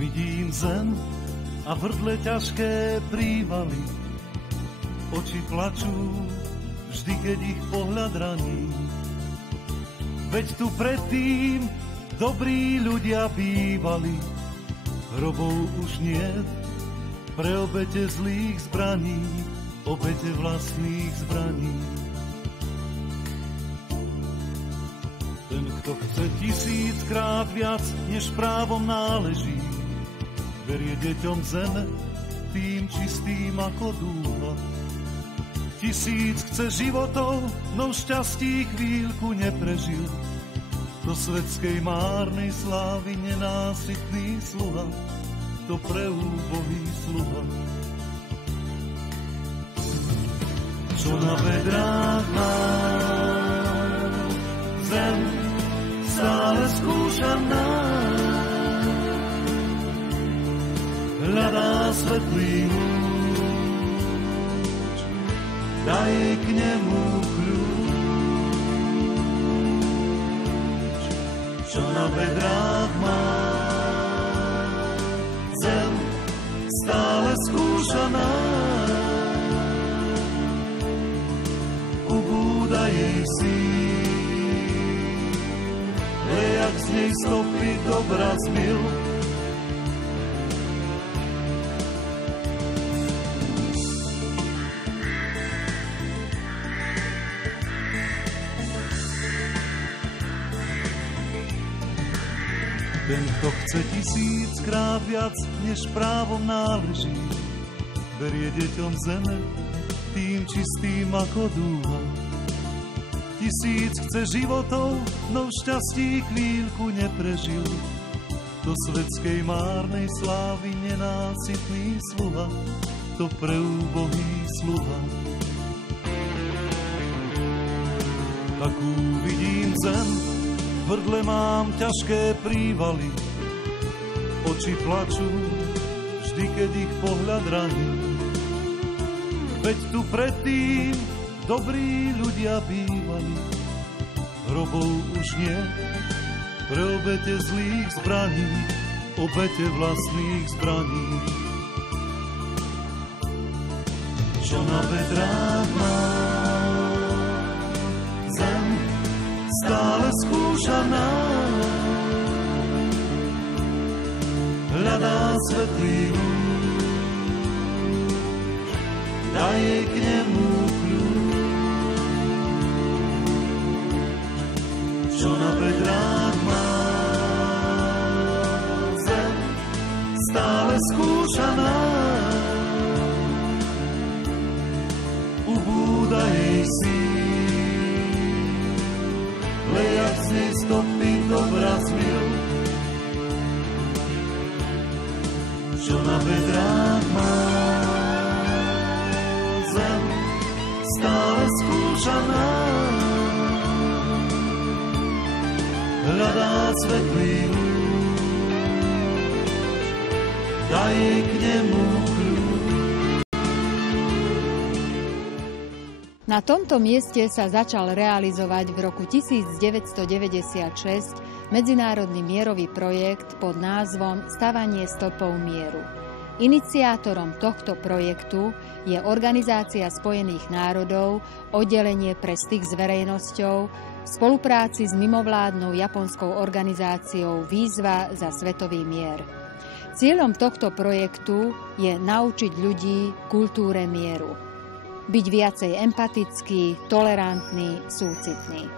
Vidím zem a vrdle ťažké prívaly. Oči plačú, vždy keď ich pohľad raní. Veď tu predtým dobrí ľudia bývali. Hrobov už niet pre obete zlých zbraní, obete vlastných zbraní. Ten, kto chce 1000-krát viac, než právom náleží, berie deťom zeme, tým čistým ako dúha. 1000 chce životov, no šťastí chvíľku neprežil. Do svetskej márnej slávy nenásytný sluha, to preúbohý sluha. Čo na bedrách má zem, stále skúša nás. Hľadá svetlý lúč, daj k nemu kľúč. Čo na bedrách má zem, stále skúša nás. Ubúda jej síl, lejak z nej stopy dobra zmil. Ten, kto chce 1000-krát viac, než právom náleží, berie deťom zeme, tým čistým ako dúha. 1000 chce životov, no v šťastí chvíľku neprežil. Do svetskej márnej slávy nenásytný sluha, to preúbohý sluha. Takú vidím zem, vrdle mám ťažké prívaly, oči plačú, vždy keď ich pohľad raní. Veď tu predtým dobrí ľudia bývali, hrobov už nie, pre obete zlých zbraní, obete vlastných zbraní. Čo na bedrách má zem, stále skúša nás. Hľadá svetlý lúč, daj jej k nemu kľúč. Čo na bedrách má zem, stále skúša nás. Ubúda jej síl, lejak z nej stopy dobra zmil. Čo na bedrách má zem, stále skúša nás. Hľadá svetlý lúč, daj jej k nemu kľúč. Na tomto mieste sa začal realizovať v roku 1996 medzinárodný mierový projekt pod názvom Stavanie stĺpov mieru. Iniciátorom tohto projektu je Organizácia spojených národov, oddelenie pre styk s verejnosťou, v spolupráci s mimovládnou japonskou organizáciou Výzva za svetový mier. Cieľom tohto projektu je naučiť ľudí kultúre mieru. Byť viacej empatický, tolerantný, súcitný.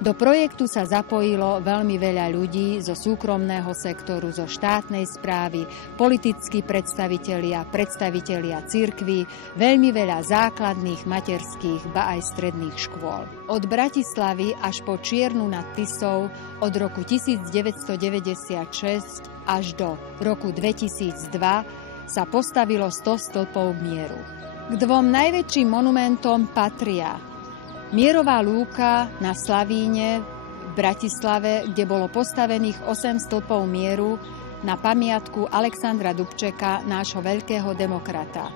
Do projektu sa zapojilo veľmi veľa ľudí zo súkromného sektoru, zo štátnej správy, politickí predstavitelia, predstavitelia cirkví, veľmi veľa základných, materských, ba aj stredných škôl. Od Bratislavy až po Čiernu nad Tisou od roku 1996 až do roku 2002 sa postavilo 100 stĺpov mieru. K dvom najväčším monumentom patria Mierová lúka na Slavíne v Bratislave, kde bolo postavených 8 stĺpov mieru na pamiatku Alexandra Dubčeka, nášho veľkého demokrata.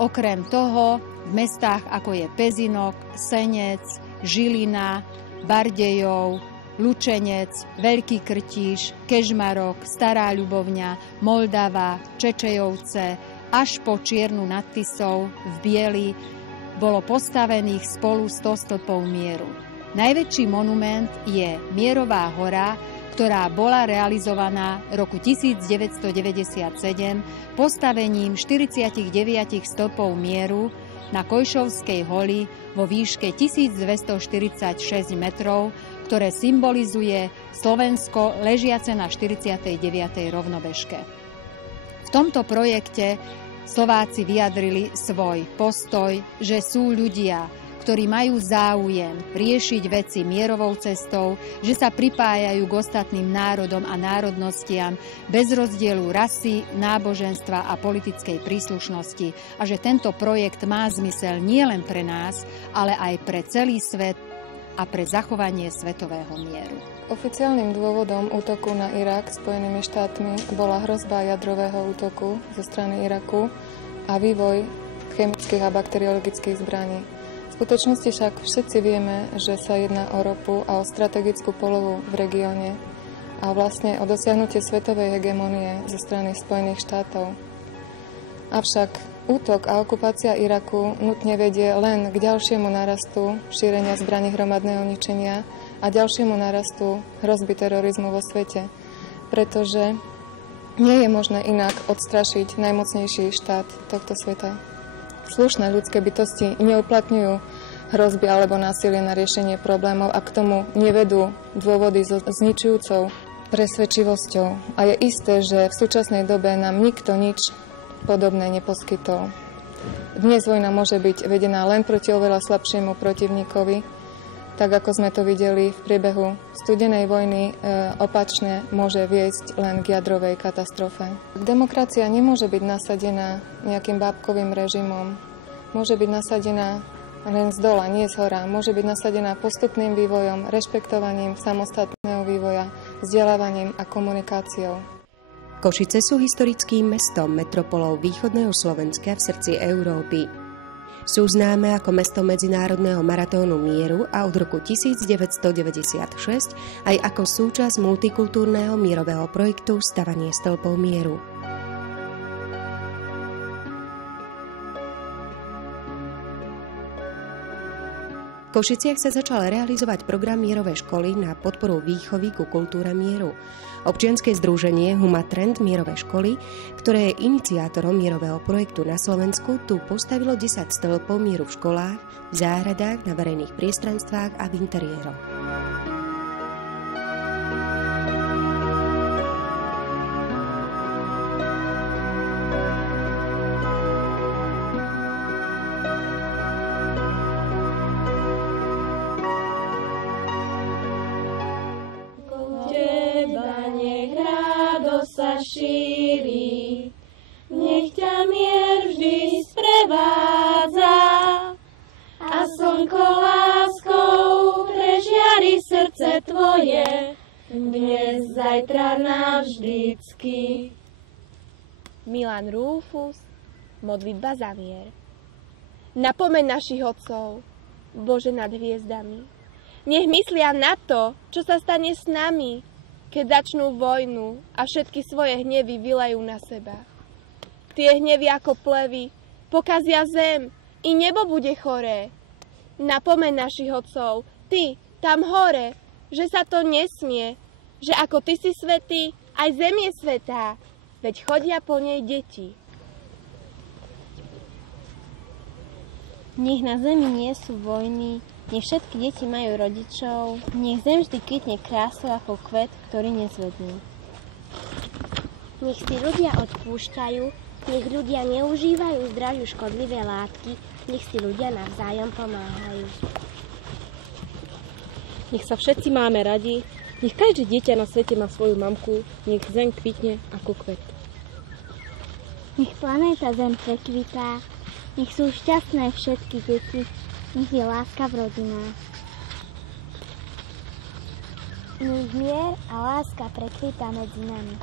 Okrem toho v mestách ako je Pezinok, Senec, Žilina, Bardejov, Lučenec, Veľký Krtíš, Kežmarok, Stará Ľubovňa, Moldava, Čečejovce, až po Čiernu nad Tisou v Bieli bolo postavených spolu 100 stĺpov mieru. Najväčší monument je Mierová hora, ktorá bola realizovaná roku 1997 postavením 49 stĺpov mieru na Kojšovskej holi vo výške 1246 metrov, ktoré symbolizuje Slovensko ležiace na 49. rovnobežke. V tomto projekte Slováci vyjadrili svoj postoj, že sú ľudia, ktorí majú záujem riešiť veci mierovou cestou, že sa pripájajú k ostatným národom a národnostiam bez rozdielu rasy, náboženstva a politickej príslušnosti a že tento projekt má zmysel nielen pre nás, ale aj pre celý svet a pre zachovanie svetového mieru. Oficiálnym dôvodom útoku na Irak Spojenými štátmi bola hrozba jadrového útoku zo strany Iraku a vývoj chemických a bakteriologických zbraní. V skutočnosti však všetci vieme, že sa jedná o ropu a o strategickú polohu v regióne a vlastne o dosiahnutie svetovej hegemónie zo strany Spojených štátov. Avšak útok a okupácia Iraku nutne vedie len k ďalšiemu nárastu šírenia zbraní hromadného ničenia a ďalšiemu nárastu hrozby terorizmu vo svete, pretože nie je možné inak odstrašiť najmocnejší štát tohto sveta. Slušné ľudské bytosti neuplatňujú hrozby alebo násilie na riešenie problémov a k tomu nevedú dôvody so zničujúcou presvedčivosťou. A je isté, že v súčasnej dobe nám nikto nič podobné neposkytol. Dnes vojna môže byť vedená len proti oveľa slabšiemu protivníkovi, tak ako sme to videli v priebehu studenej vojny, opačne môže viesť len k jadrovej katastrofe. Demokracia nemôže byť nasadená nejakým bábkovým režimom. Môže byť nasadená len z dola, nie z hora. Môže byť nasadená postupným vývojom, rešpektovaním samostatného vývoja, vzdelávaním a komunikáciou. Košice sú historickým mestom, metropolou východného Slovenska v srdci Európy. Sú známe ako mesto medzinárodného maratónu mieru a od roku 1996 aj ako súčasť multikultúrneho mierového projektu Stavanie stĺpov mieru. V Košiciach sa začal realizovať program mierovej školy na podporu výchovy ku kultúre mieru. Občianske združenie Humatrend mierovej školy, ktoré je iniciátorom mierového projektu na Slovensku, tu postavilo 10 stĺpov mieru v školách, v záhradách, na verejných priestranstvách a v interiéroch. Šíri, nech ťa mier vždy sprevádza a slnko láskou prežiari srdce tvoje, dnes, zajtra, navždycky. Milan Rúfus, modlitba za mier. Napomeň našich otcov, Bože nad hviezdami. Nech myslia na to, čo sa stane s nami, keď začnú vojnu a všetky svoje hnevy vylejú na seba. Tie hnevy ako plevy pokazia zem, i nebo bude choré. Napomeň našich otcov, ty, tam hore, že sa to nesmie, že ako ty si svätý, aj zem je svätá, veď chodia po nej deti. Nech na zemi nie sú vojny, nech všetky deti majú rodičov, nech zem vždy kvitne krásou ako kvet, ktorý nezvednú. Nech si ľudia odpúšťajú, nech ľudia neužívajú zdraviu škodlivé látky, nech si ľudia navzájom pomáhajú. Nech sa všetci máme radi, nech každé dieťa na svete má svoju mamku, nech zem kvitne ako kvet. Nech planéta Zem prekvitá, nech sú šťastné všetky deti, nech je láska v rodinách. Nech mier a láska prekvitá medzi nami.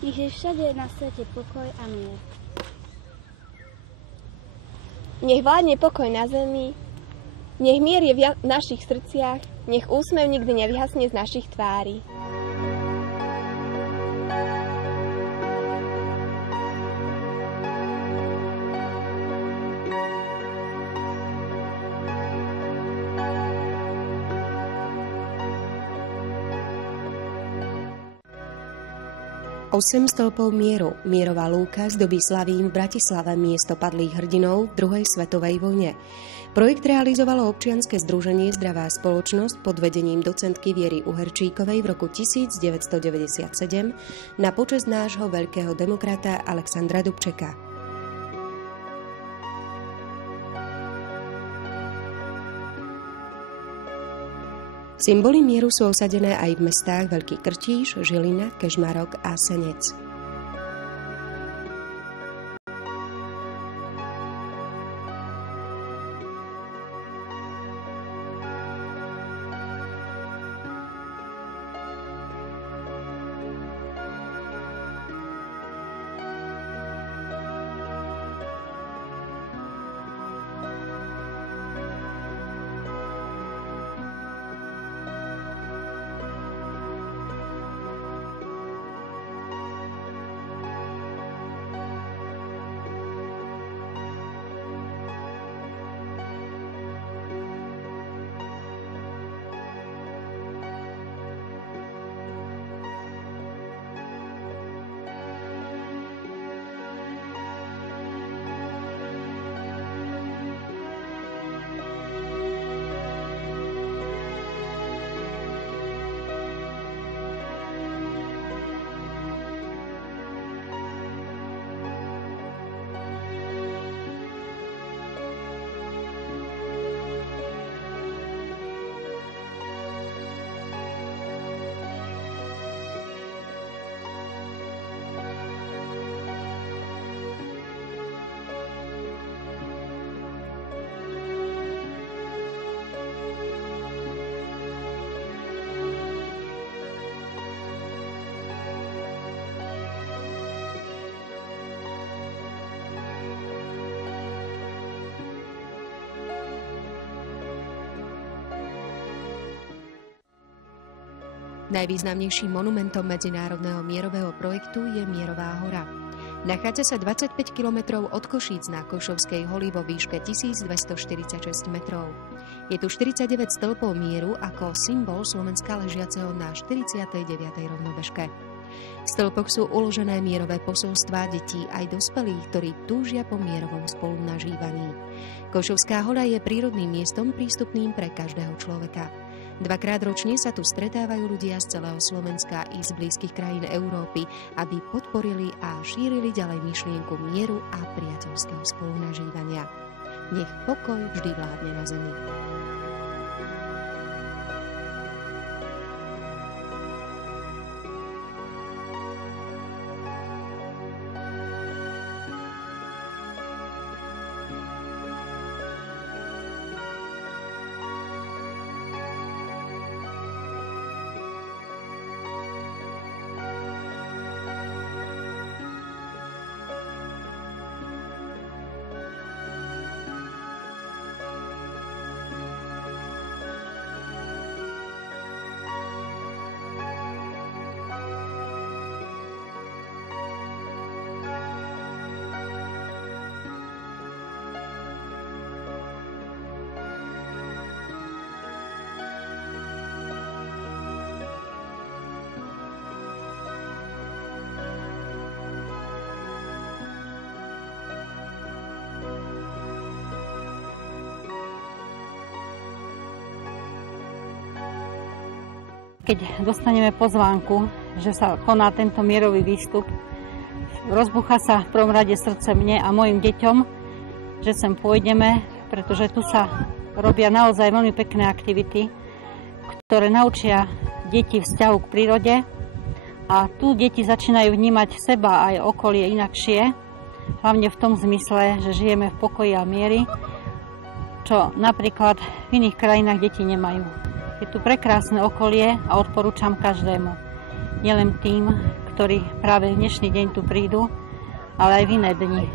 Nech je všade na svete pokoj a mier. Nech vládne pokoj na zemi, Nech mier je v našich srdciach, nech úsmev nikdy nevyhasne z našich tvári. Osem stĺpov mieru, mierová lúka zdobí Slavín v Bratislave miesto padlých hrdinov v druhej svetovej vojne. Projekt realizovalo občianske združenie Zdravá spoločnosť pod vedením docentky Viery Uherčíkovej v roku 1997 na počesť nášho veľkého demokrata Alexandra Dubčeka. Symboly mieru sú osadené aj v mestách Veľký Krtíš, Žilina, Kežmarok a Senec. Najvýznamnejším monumentom medzinárodného mierového projektu je Mierová hora. Nachádza sa 25 km od Košíc na Košovskej holi vo výške 1246 metrov. Je tu 49 stĺpov mieru ako symbol Slovenska ležiaceho na 49. rovnobežke. V stĺpoch sú uložené mierové posolstvá detí aj dospelých, ktorí túžia po mierovom spolunažívaní. Košovská hora je prírodným miestom prístupným pre každého človeka. Dvakrát ročne sa tu stretávajú ľudia z celého Slovenska i z blízkych krajín Európy, aby podporili a šírili ďalej myšlienku mieru a priateľského spolunažívania. Nech pokoj vždy vládne na zemi. Keď dostaneme pozvánku, že sa koná tento mierový výstup, rozbucha sa v prvom rade srdce mne a mojim deťom, že sem pôjdeme, pretože tu sa robia naozaj veľmi pekné aktivity, ktoré naučia deti vzťahu k prírode a tu deti začínajú vnímať seba aj okolie inakšie, hlavne v tom zmysle, že žijeme v pokoji a miery, čo napríklad v iných krajinách deti nemajú. Je tu prekrásne okolie a odporúčam každému. Nielen tým, ktorí práve v dnešný deň tu prídu, ale aj v iné dni.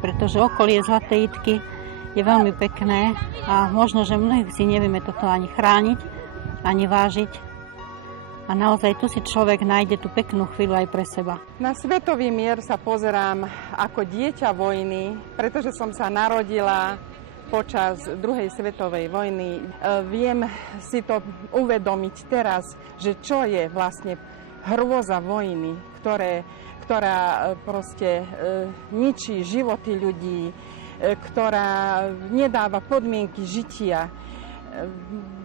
Pretože okolie Zlatej Idky je veľmi pekné a možno, že mnohí si nevieme toto ani chrániť, ani vážiť. A naozaj tu si človek nájde tú peknú chvíľu aj pre seba. Na svetový mier sa pozerám ako dieťa vojny, pretože som sa narodila počas druhej svetovej vojny. Viem si to uvedomiť teraz, že čo je vlastne hrôza vojny, ktorá proste ničí životy ľudí, ktorá nedáva podmienky žitia.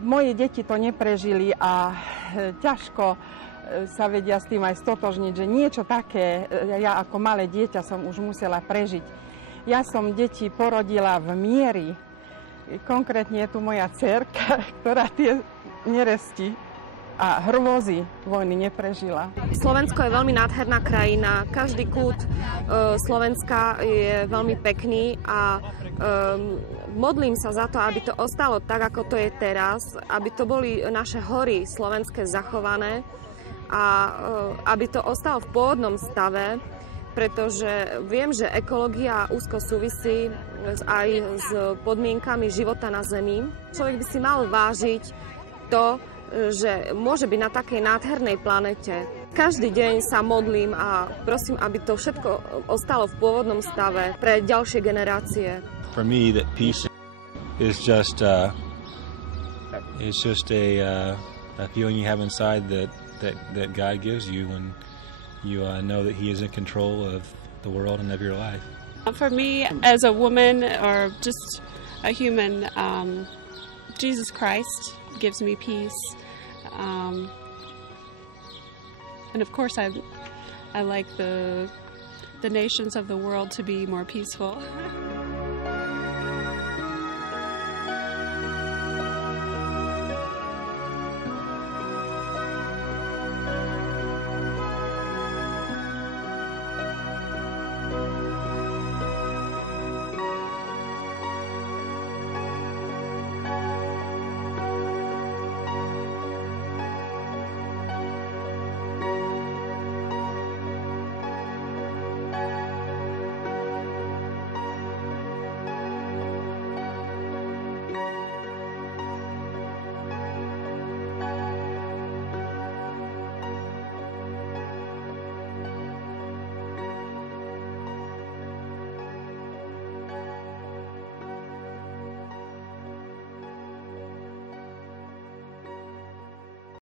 Moje deti to neprežili a ťažko sa vedia s tým aj stotožniť, že niečo také ja ako malé dieťa som už musela prežiť. Ja som deti porodila v mieri. Konkrétne je tu moja dcérka, ktorá tie neresti a hrôzy vojny neprežila. Slovensko je veľmi nádherná krajina. Každý kút Slovenska je veľmi pekný a modlím sa za to, aby to ostalo tak, ako to je teraz, aby to boli naše hory slovenské zachované a aby to ostalo v pôvodnom stave, pretože viem, že ekológia úzko súvisí aj s podmienkami života na Zemi. Človek by si mal vážiť to, že môže byť na takej nádhernej planete. Každý deň sa modlím a prosím, aby to všetko ostalo v pôvodnom stave pre ďalšie generácie. For me, that peace is just a feeling you have inside that God gives you when you know that He is in control of the world and of your life. For me, as a woman or just a human, Jesus Christ gives me peace. And of course, I like the nations of the world to be more peaceful.